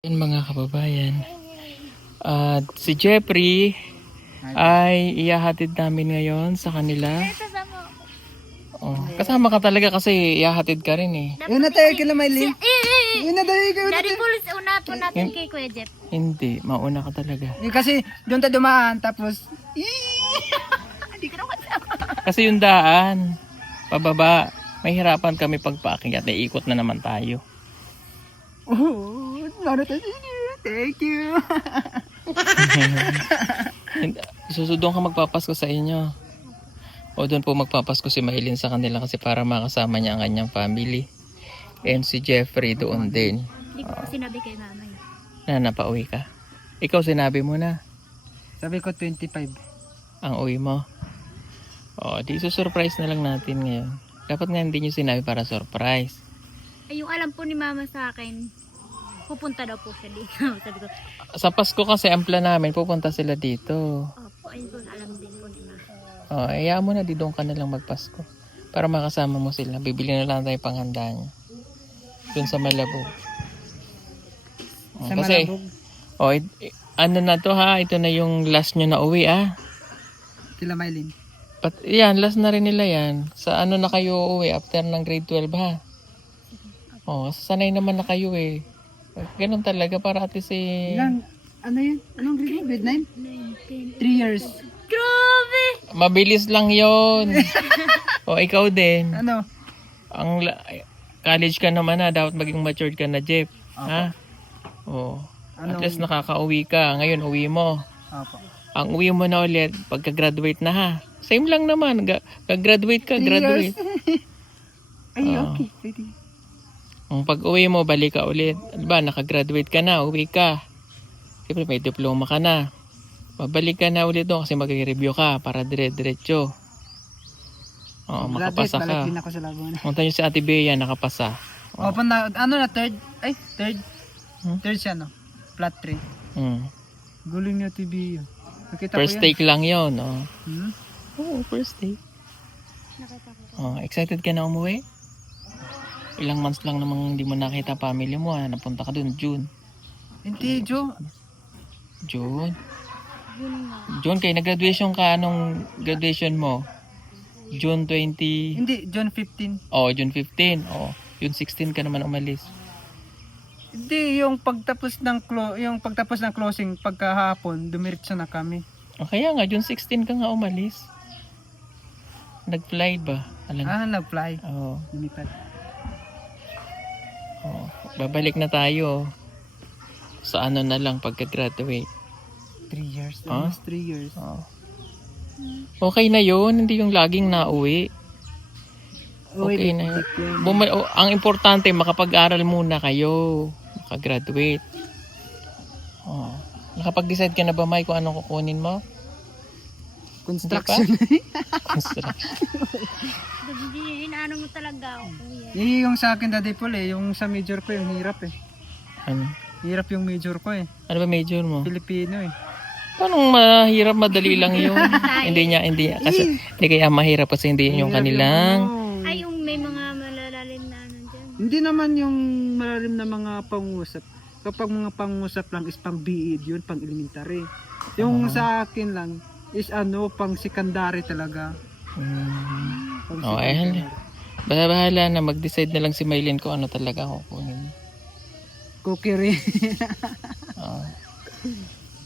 Yan mga kababayan. At si Jeffrey ay ihahatid namin ngayon sa kanila. Oh, kasama ka talaga kasi ihahatid ka rin eh. Yun na tayo kila Maylin. Yun na tayo kila Dari pulis una po natin kay Kuya Jeff. Hindi, mauna ka talaga. Kasi doon tayo dumaan tapos Hindi ka naman sama. Kasi yung daan, pababa, may hirapan kami pagpacking at iikot na naman tayo. oh, lalo tayo. Thank you. Susudong ka magpapasko sa inyo. O doon po magpapasko si Maylin sa kanila kasi para makasama niya ang kanyang family. And si Jeffrey doon din. Hindi ko sinabi kay mama eh. Na napauwi ka. Ikaw sinabi mo na Sabi ko 25. ang uwi mo. O, di surprise na lang natin ngayon. Dapat nga hindi nyo sinabi para surprise. Ay, yung alam po ni mama sa akin, pupunta daw po siya dito. Sabi ko, Sa Pasko kasi ang plan namin, pupunta sila dito. opo, ayun po, alam din po ni mama. O, hayaan mo na, di doon ka na lang magpasko. Para makasama mo sila. Bibili na lang tayo panghanda niya. Doon sa Malabog. Sa Kasi, Malabog. ano na to ha, ito na yung last nyo na uwi Kila Maylin. Yan, last na rin nila yan. Sa ano na kayo uwi after ng grade 12 ha? Sanay naman na kayo eh. Ganun talaga para at least eh. Ilan? Ano yun? Anong grade? Grade 9? 3 years. Grabe! Mabilis lang yon. Ikaw din. Ano? College ka naman na, dapat maging matured ka na, Jeff. Ha? At Anong- least nakaka-uwi ka. Ngayon, uwi mo. Opo. Ang uwi mo na ulit, pagka-graduate na ha. Same lang naman. Graduate ka, 3 graduate. years. Ay, okay. Pwede. Ang pag-uwi mo, balik ka ulit. Diba, nakagraduate ka na, uwi ka. Siyempre, may diploma ka na. Babalik ka na ulit doon kasi mag-review ka para dire-diretso. Makapasa Balik ka. din ako sa Laguna. Punta nyo si Ate Bea, nakapasa. Open na, ano na, third? Ay, third. Hmm? Third siya, no? Flat 3. Hmm. Guling niya TV. Nakita First ko yan. take lang yun. Hmm? Oo, first take. Nakita ko. Excited ka na umuwi? Ilang months lang namang hindi mo nakita family mo. Napunta ka dun, June. Hindi, Jo. June? Yun nga. June, kay nag-graduation ka. Anong graduation mo? June 20... Hindi, John 15. June 15. June 16 ka naman umalis. Hindi, yung pagtapos ng closing pagkahapon, dumiretso na kami. Kaya nga, June 16 ka nga umalis. Nag-fly ba? Nag-fly. Lumipad. Babalik na tayo. Sa ano na lang pagka-graduate. 3 years. Ah? Almost 3 years. Okay na yun, hindi yung laging nauwi. Okay na yun. Ang importante, makapag-aral muna kayo. Makagraduate. Nakapag-decide ka na ba, Mike, kung anong kukunin mo? Construction. Construction. Hindi, inaano mo talaga ako, Kuya. Yung sa akin, Daddy Paul, yung sa major ko, yung hirap eh. Ano? Hirap yung major ko eh. Ano ba major mo? Filipino eh. Paano mahirap, madali lang yun? hindi kasi hindi kaya mahirap kasi hindi yun yung Hirap kanilang. Ay, yung may mga malalalim na ano dyan. Hindi naman yung malalim na mga pangusap. Kapag mga pangusap lang is pang BEd yun, pang elementary. Yung sa akin lang is pang secondary talaga. Pang Ayun. Bahala na, mag-decide na lang si Maylin kung ano talaga kukunin. Cookie rin.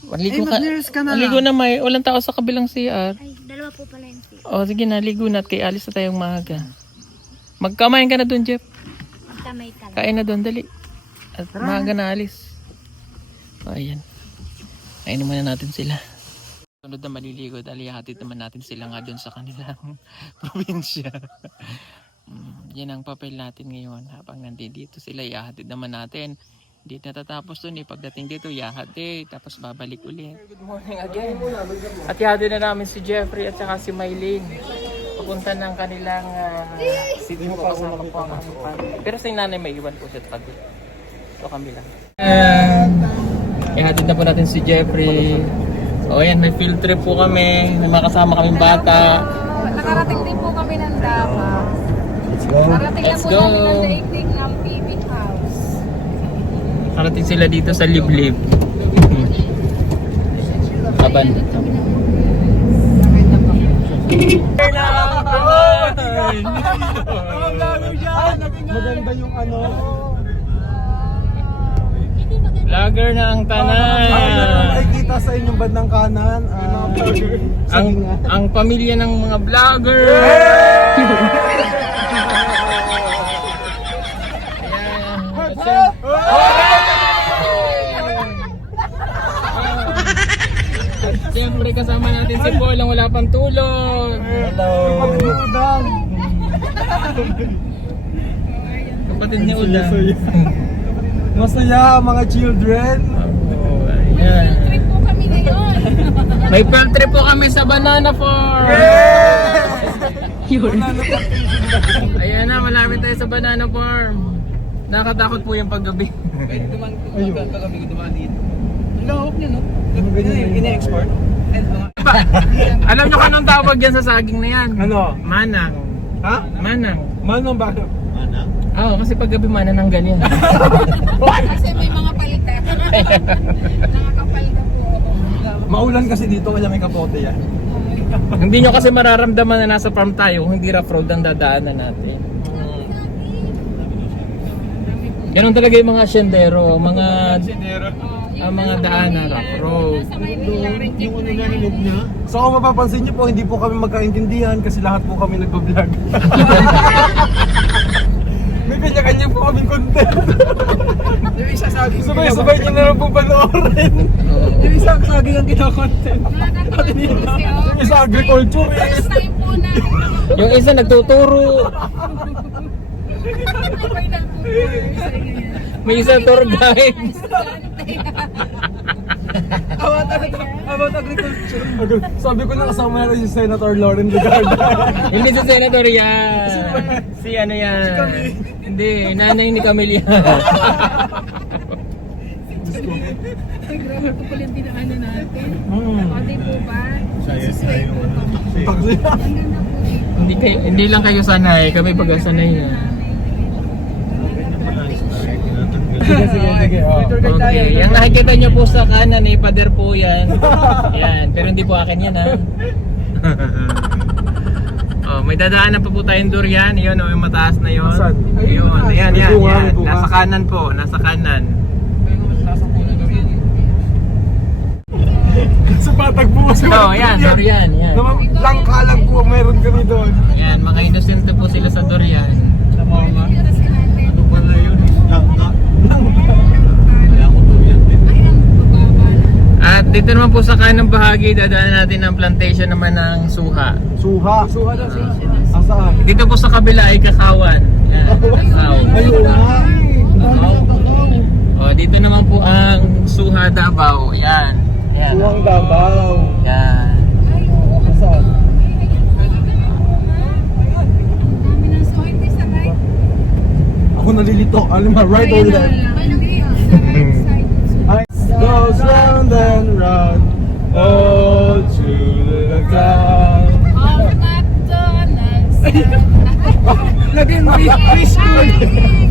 Maligo ka. mag-nurse ka na Maligo lang. na, may walang tao sa kabilang CR. Ay, dalawa po pala yung sis. Sige na, ligo na at kay alis na tayong maaga. Magkamain ka na doon, Jeff. Magkamay ka lang. Kain na doon, dali. At maaga na alis. Ayan. Kainin muna natin sila. Sunod na maliligo dahil ihatid naman natin sila nga doon sa kanilang probinsya. Yan ang papel natin ngayon. Habang nandito sila, ihatid naman natin. Hindi natatapos doon pagdating dito, ihatid. Tapos babalik ulit. Good morning again. At ihatid na namin si Jeffrey at saka si Maylin. Papunta ng kanilang city po kasama po ang aming family. Pero si nanay may iwan po siya sa tabi. So kami lang. Ihatid na po natin si Jeffrey. Ayan, may field trip po kami. May makasama kaming bata. Nakarating din po kami ng Davao. Let's go. Narating na Let's po go. namin ang daigdig ng PB House. Nakarating sila dito sa Liblib. Kaban. Maganda yung ano. Vlogger na ang tanan. Makikita sa inyong bandang kanan. Ang pamilya ng mga vlogger. Siyempre kasama natin si Paul ang wala pang tulog. Hello. Kapatid niya Uda. Masaya mga children. Oh, ayan. Trip po kami ngayon. May field trip po kami sa Banana Farm. Ayan na, malapit tayo sa Banana Farm. Nakakatakot po yung paggabi. Ine-export? Alam nyo anong tawag yan sa saging na yan? Ano? Manang. Ha? Manang. Manong ba? Oo, kasi paggabi manang ganyan. Kasi may mga palitan. Nakakapalitan po ako. Maulan kasi dito kaya may kapote yan. Hindi nyo kasi mararamdaman na nasa farm tayo kung hindi rough road ang dadaanan natin. Ganun talaga yung mga sendero, mga daan na rough road. Nasa Maynila, reject na yan. So kung mapapansin niyo po, hindi po kami magkaintindihan kasi lahat po kami nagbablog. May kanya-kanya po kaming content. Yung isa saging. Sabay-sabay niyo na lang po panoorin. Yung isa saging ang kinakontent. Yung isa agriculture. First time po na. Yung isa nagtuturo, Final po. may isa tour guide. About agriculture. Sabi ko na kasama na rin si Senator Lauren Legarda. Hindi si Senator yan. Si ano yan. Hindi, nanay ni Camille yan. Grabe ko pala yung dinaanan natin. Pwede po ba? Susway po kami. Ang ganda po eh. Hindi lang kayo sanay, kami pag-sanay na. Sige. Okay, yung nakikita nyo po sa kanan eh, pader po yan. Yan, pero hindi po akin yan ha. Oh, may dadaanan pa po tayong durian, yun oh, yung mataas na yun. Saan? Yun, ayan, May yan, bunga, yan. may bunga. Nasa kanan po, nasa kanan. Sa patag po. Oh, yan, durian, yan. Langkalang po meron kami doon. Yan, mga innocent po sila sa durian. Ano pala yun? Langka. At dito naman po sa kanang bahagi, dadaanan natin ang plantation naman ng suha. Suha. Suha daw. Asaan? Dito po sa kabila ay kakawan. Yan, kakao. Ayun nga. Oh, dito naman po ang Suha Davao. Yan. Yan. Suhang Davao. Yan. Asaan? Dami ng soy, hindi sa right. Ako nalilito. Ano ma, right or left? Ice goes round and round. Oh, true little town. Oh, McDonald's. Lagyan mo preschool.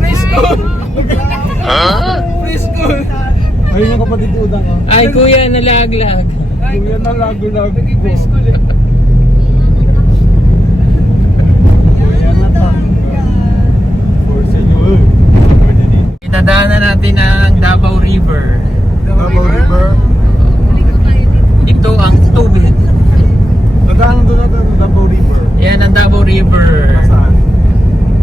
Preschool. Preschool. Ayun yung kapatid ko udang. Ay, kuya, nalaglag. Kuya na lago-lago. Preschool eh. Kuya na for senyor. Itadaanan natin ang Davao River. Davao River. Ito ang tubig. Nadaan doon natin ang Davao River. Yan ang Davao River. Saan?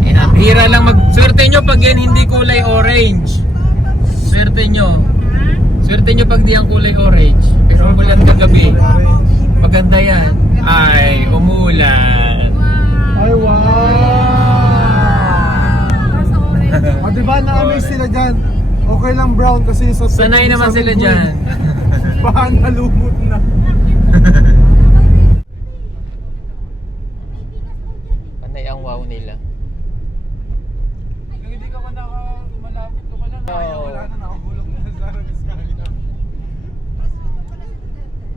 Yan, hira lang swerte nyo pag yan hindi kulay orange. Swerte nyo. Swerte nyo pag di ang kulay orange. Pero umulan kagabi. Maganda yan. Ay, umulan. Ay, wow! O diba na-amaze sila dyan? Okay lang brown kasi sa Sanay naman sila dyan. Bahan nalumot na. Panay ang wow nila. Kung hindi ka man malapit ko lang. Oo. Wala na nakagulong na sa Rabiskali na.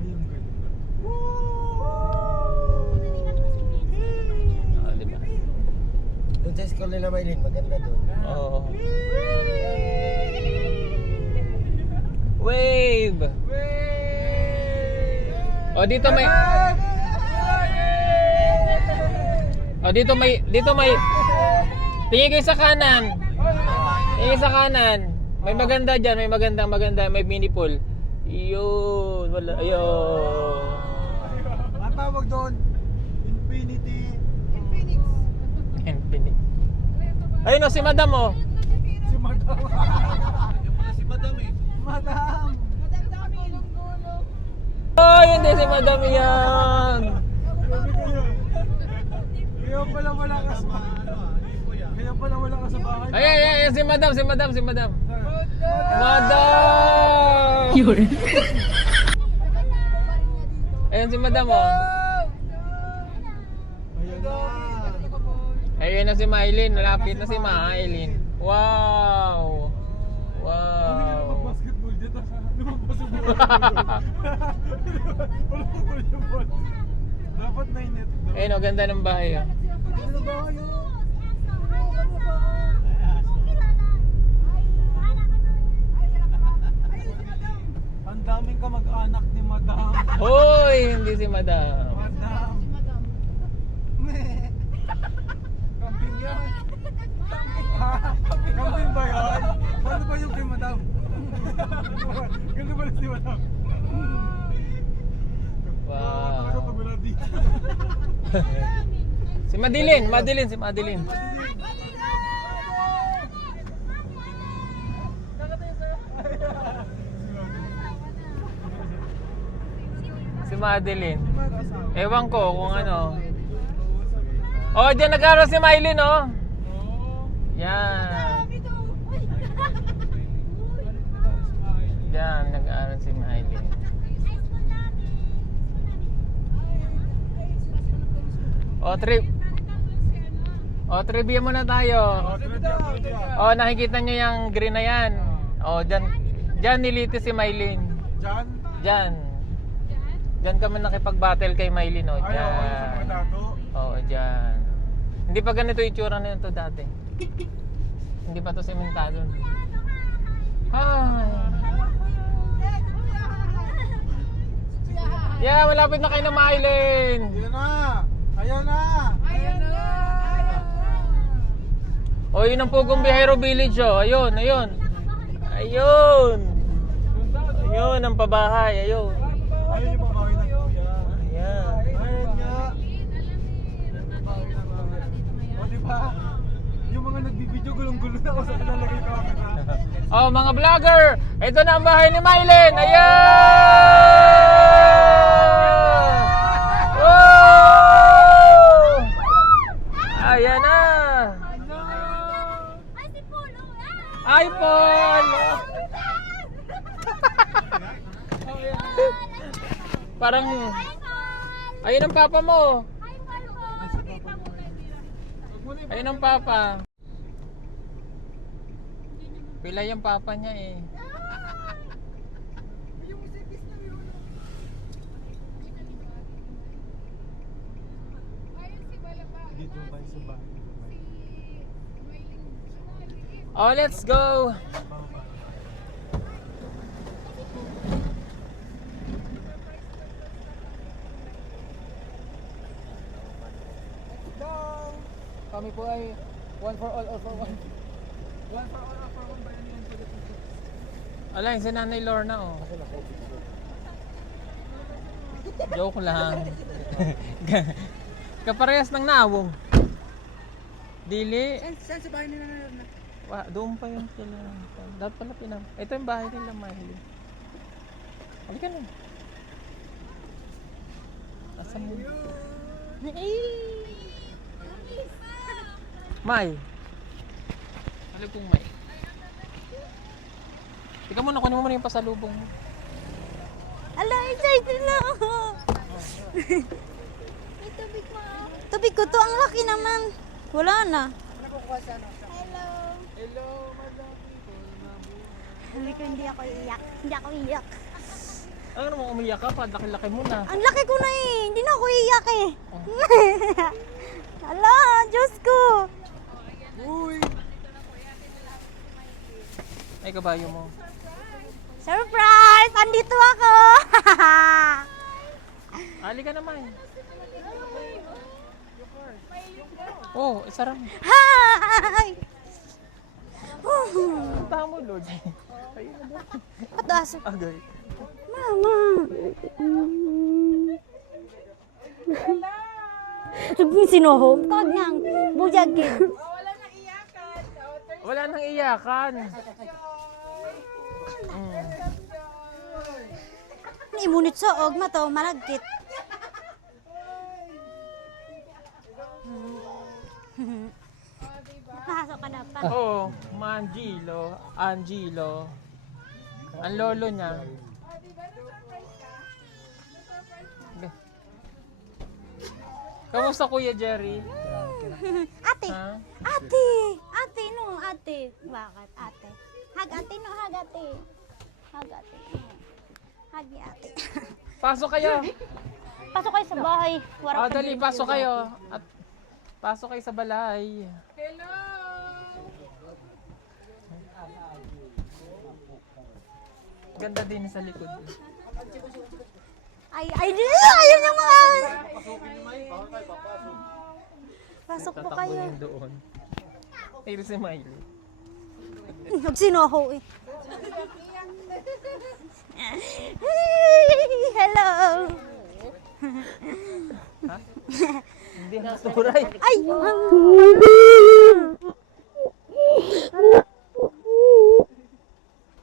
Ayun, ganda. Diba? Doon sa school nila Maylin, maganda doon. Oo. Wave! O dito may... O dito may... Tingin kayo sa kanan. Tingin sa kanan. May maganda dyan, may maganda, may mini pool. Yun, wala, ayun. Ang tawag doon, Infinity. Infinite. Ayun o, si Madam o. Si Madam. Yung pala si Madam eh. Madam. Ay, hindi si Madam yan. Kaya pala wala ka sa bahay. Ay, si Madam. Madam! Yun. Ayun si Madam o. Ayun na si Mylene, malapit na si Mylene. Wow! Wow! Basketball dito. Dapat 9 net. Ayun o, ganda ng bahay o. Ang daming kamag-anak ni Madam. Hoy, hindi si Madam. Madam. Kambing yan. Kambing ba yan? Paano ba yung kay Madam? Ganda ba si Madam? Wow. Pag wala dito. Si Madeline. Si Madeline. Ewan ko kung ano. Oh, dyan nag-aaral si Mylene, oh. Yan. Yan, nag-aaral si Mylene. Trivia muna tayo. Nakikita nyo yung green na yan. Dyan nilitis si Mylene. Dyan kami nakipag-battle kay Mylene, oh. Dyan. Dyan. Hindi pa ganito itsura na yun to dati. Hindi pa to sementado. Hi. Yeah, malapit na kayo na Mylene. Ayan na. O, yun ang Pugong Bihero Village, oh. Ayun. Ayun ang pabahay, ayun. Ayun yung pabahay na kuya. Ayan. Ayun nga. O diba? Yung mga nagbibideo gulong-gulo na ako sa pinalagay ko. Oh, mga vlogger, ito na ang bahay ni Mylene. Ayan! Oh! Ayan na. iPhone. Parang ayun ang papa mo. Ayun ang papa. Pila yung papa niya eh. Dito ba sa bahay? Oh, let's go. Kami po ay one for all for one. One for all for one ba yan yung Philippines? Alay, si Nanay Lorna oh. Joke lang. Kaparehas ng nawong. Dili. Saan sa bahay nila na? Doon pa yun sila. Dapat pala pinam. Ito yung bahay nila, Miley. Halika na. Asa mo? May. Ano kung may? Tika muna, kunin mo muna yung pasalubong mo. Ala, excited na ako. May tubig mo. Tubig ko to, ang laki naman. Wala na. Hello. Hello, madam people. Hindi ko, hindi ako iyak. Hindi ako iyak. Ano naman umiyak ka pa? Laki-laki mo na. Ang laki ko na eh. Hindi na ako iyak eh. Ala, Diyos ko. Uy! Ay, kabayo mo. Surprise! nandito ako. Ali ka naman. Oh, isarang. Hi! Punta mo, Lord. Ato aso. Agay. Mama. Sabihin sinuhom. Kag nang bujagin. Wala nang iyakan. Imunit sa og mato malagkit. Pasok ka na pa. Oo, Angelo. Ang lolo niya. Kamusta Kuya Jerry? Ate. Ha? Ate. Ate no, ate. Bakit ate? Hag ate no, hag ate. Hag ate. Hag ni ate. Pasok kayo. Pasok kayo sa bahay. Oh, dali, pasok kayo. At pasok kayo sa balay. Ganda din sa likod. Ay, ayaw niyo nga. Pasok po kayo. Tatakbuhin doon. Pero si Miley. Nagsinoho eh. Hello. Ha? Hindi naturay. Ay.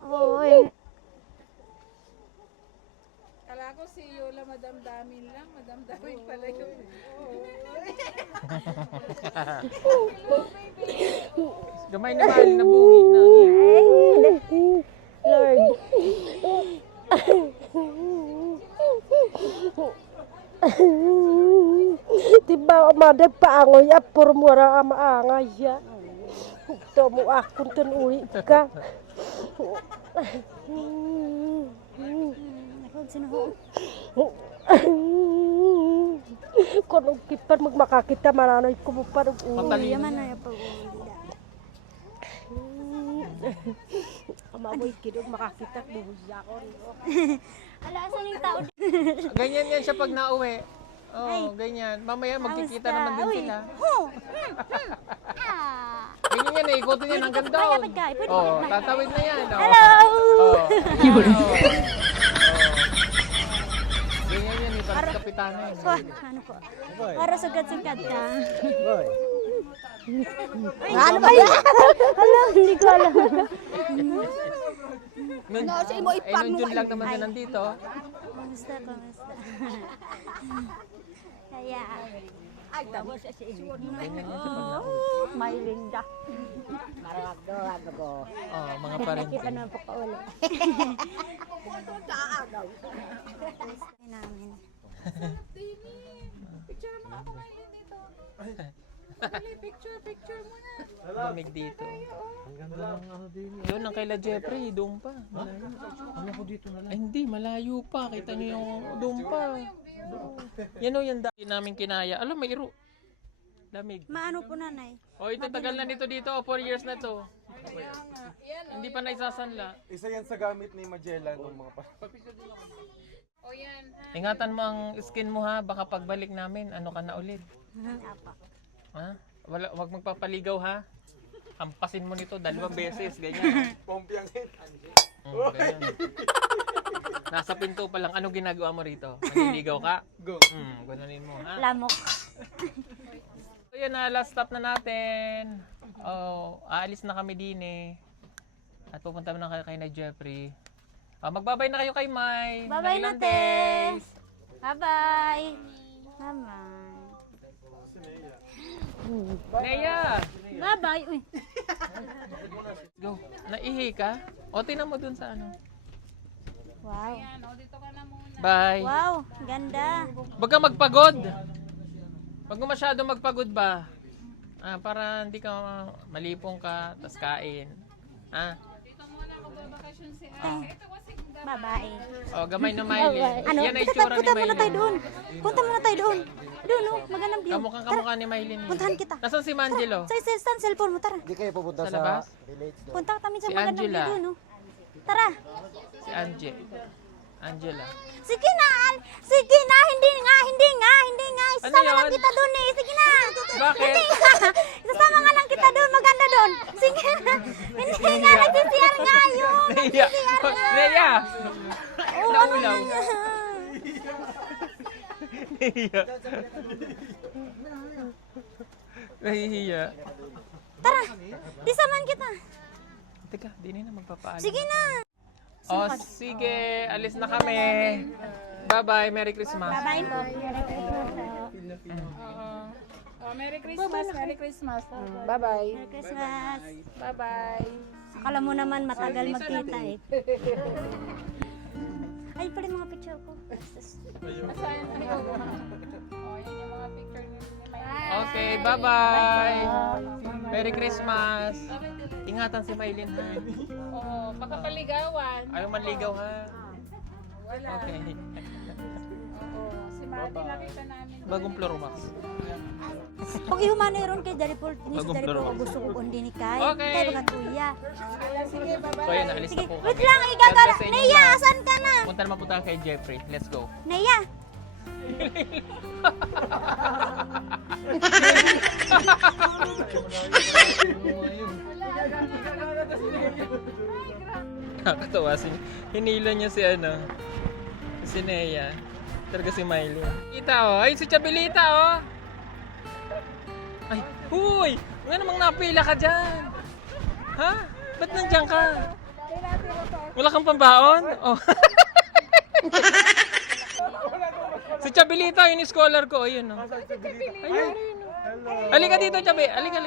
Oy. Kala ko si Yola madamdamin lang. Madamdamin pala yun. Gamay na Miley, nabungi na. Lord. Tiba madag paangoy apor mura maangay ya. Tomo akon tun uwi ka. Nagsinoho. Kono kipan magmakakita mananoy ko mo pa uwi. Matalino. Yaman na yung pag-uwi. Amamoy kidog makakita buhusya ko. Ala, asan yung tao? Ganyan yan siya pag nauwi. Oh, ganyan. Mamaya magkikita naman din sila. Ganyan yan, ikotin yan hanggang doon. Oh, tatawid na yan. Oh. Hello! Oh. Oh. Ganyan yan, parang kapitana yan. Ano po? Para sugat-sugat ka. Ano ba yan? Hala, hindi ko alam. Nun, Jun lang naman yan nandito. Kamusta? Kaya, Ay, tamo sa si may linda. Oh, mga parin. Kita naman po ka ulit. Namin. Picture mo ako ngayon dito. Dali, picture mo na. Lamig dito. Doon ang kaila Jeffrey, doon pa. Malayo. Ano ko dito na lang? Ay, hindi, malayo pa. Kita niyo yung doon pa. Yan o, yung dati namin kinaya. Alam, may iro. Lamig. Maano po nanay? O, ito tagal na nito dito. 4 years na to. Hindi pa naisasanla. Isa yan sa gamit ni Magellan ng mga O yan, ha? Ingatan mo ang skin mo ha. Baka pagbalik namin, ano ka na ulit. Apa. Ha? Wag magpapaligaw ha. Hampasin mo nito 2 beses. Ganyan. Pompiang hit. Ganyan. Nasa pinto pa lang. Ano ginagawa mo rito? Naniligaw ka? Go. Ganunin mo ha. Lamok. So yan na, last stop na natin. Oh, aalis na kami din eh. At pupunta na kayo kay na Jeffrey. Magbabay na kayo kay Mai. Bye-bye Ng ilang na, te. days. Bye-bye. Bye-bye. Neya! Bye-bye. Uy. Go. Naihi ka? O, tinan mo dun sa ano. Wow. Yan, o dito ka na muna. Bye. Wow, ganda. Wag ka magpagod. Wag mo masyado magpagod ba? Para hindi ka malipong ka, tas kain. Dito muna, magbabakasyon si Ate. Ito kasi Bye-bye. O, gamay na Miley. Ano? Yan ay itsura ni Punta muna tayo Miley. doon. Punta muna tayo doon. Doon, oh. Magandang view. Kamukhang kamukha ni Miley. Puntahan kita. Nasaan si Mangelo? Sa cellphone mo, tara. Hindi kayo pupunta Sa sa, labas? village doon. Punta kami sa Si magandang Angela. view doon, oh. Tara. Si Anje. Angela. Sige na, sige na, hindi nga. Ano Isasama yun? lang kita doon eh. Sige na. Bakit? Hindi nga. Isasama nga lang kita doon, maganda doon. Sige na. Hindi nga, nagsisiyar nga yun. Naiya! Naiya! Naulaw. Naiya. Nahihiya. Tara, di samahan kita. Teka, di na magpapaalam. Sige na. Oh, sige. Alis na kami. Bye-bye. Merry Christmas. Bye-bye po. Oh, Merry Christmas, Merry Christmas. Bye-bye. Merry Christmas. Bye-bye. Akala mo naman matagal magkita eh. Ay, pala yung mga picture ko. Asayan na yun. Oh, yan yung mga picture niyo. Okay, bye-bye. Merry Christmas. Ingatan si Maylin ha. Oh, baka paligawan. Ayaw manligaw ha. Wala. Okay. Oo, si Mati nakita namin. Bagong floor max. Pag ihumanay ron kay Daripol, ni Bagong Daripol plaro. ko gusto ko kundi ni Kai. Okay. Kay mga kuya. Sige, bye-bye. So ayun, naalis Sige, na po wait kami. lang, igagara. God bless sa inyo Neya, lahat. asan ka na? Punta naman po tayo kay Jeffrey. Let's go. Neya. Nakakatawa si hinila niya si si Nea. Talaga si Miley. Kita oh. Ay si Chabelita oh. Ay, huy! Nga namang napila ka dyan. Ha? Ba't nandiyan ka? Wala kang pambaon? Oh. Si Chabelita, yun yung scholar ko. Ayun oh. Ayun. Halika dito, Chabe. Halika.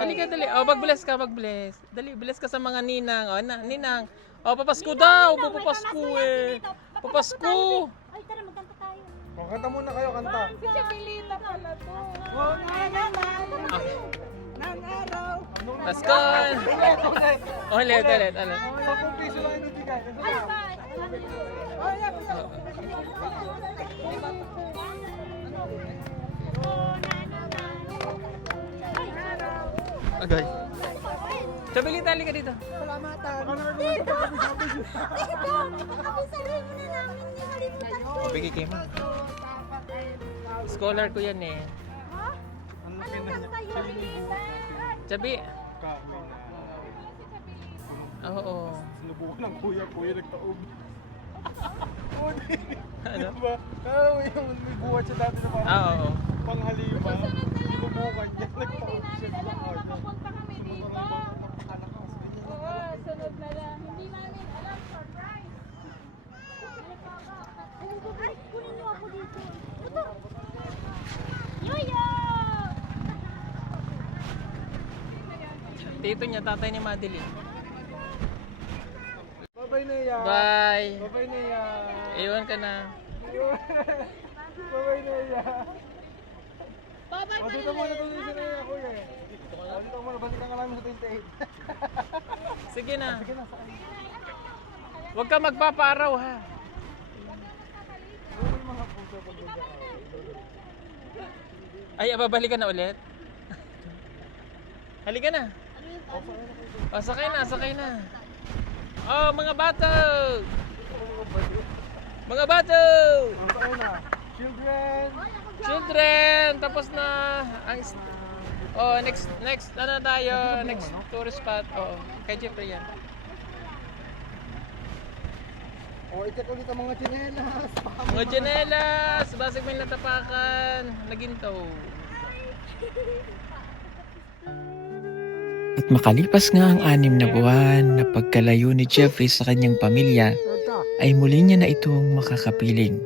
Halika, dali. Oh, mag-bless ka, mag-bless. Dali, bless ka sa mga ninang. Oh, ninang. Oh, papasko daw. Papasko eh. Papasko. Ay, tara, magkanta tayo. O, kanta muna kayo, kanta. Si Chabelita pala to. Paskon. Oh, ulit. 10 piso lang yung bigay. Agay. Chabelita, halika dito. Dito! Kapisaluhin mo na namin ni Kalimutan ko. Oh, bigay kay ma'am. Scholar ko yan eh. Anong kanta yun? Chabi. Oo. Sinubukan ng kuya nagtaob. Ano? Diba? Kaya yung may buhat siya dati na Oo. panghalima. Sinubukan niya, nagtaob siya. Alam mo, nakapunta kami dito. Oo, sunod na lang. Hindi namin alam, surprise. Ay, kunin niyo ako dito. Ito! Yoyo! Tito niya, tatay ni Madeline. Bye-bye na yan. Bye. Bye-bye na yan. Iwan ka na. Bye-bye na yan. O, dito muna tuloy siya na yan, kuya. O, dito muna, balikan ka namin sa 28. Sige na. Huwag ka magpapaaraw ha. Ay, babalikan na ulit. Halika na. O, sakay na. Oh, mga bato! Mga bato! Ayun na. Children! Tapos na. Oh, next ano tayo? Next tourist spot. Oo, kay Jeffrey yan. O, i-check ulit ang mga tsinelas. Mga tsinelas, basig may natapakan, naginto. At makalipas nga ang 6 na buwan na pagkalayo ni Jeffrey sa kanyang pamilya, ay muli niya na itong makakapiling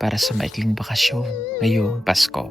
para sa maikling bakasyon ngayong Pasko.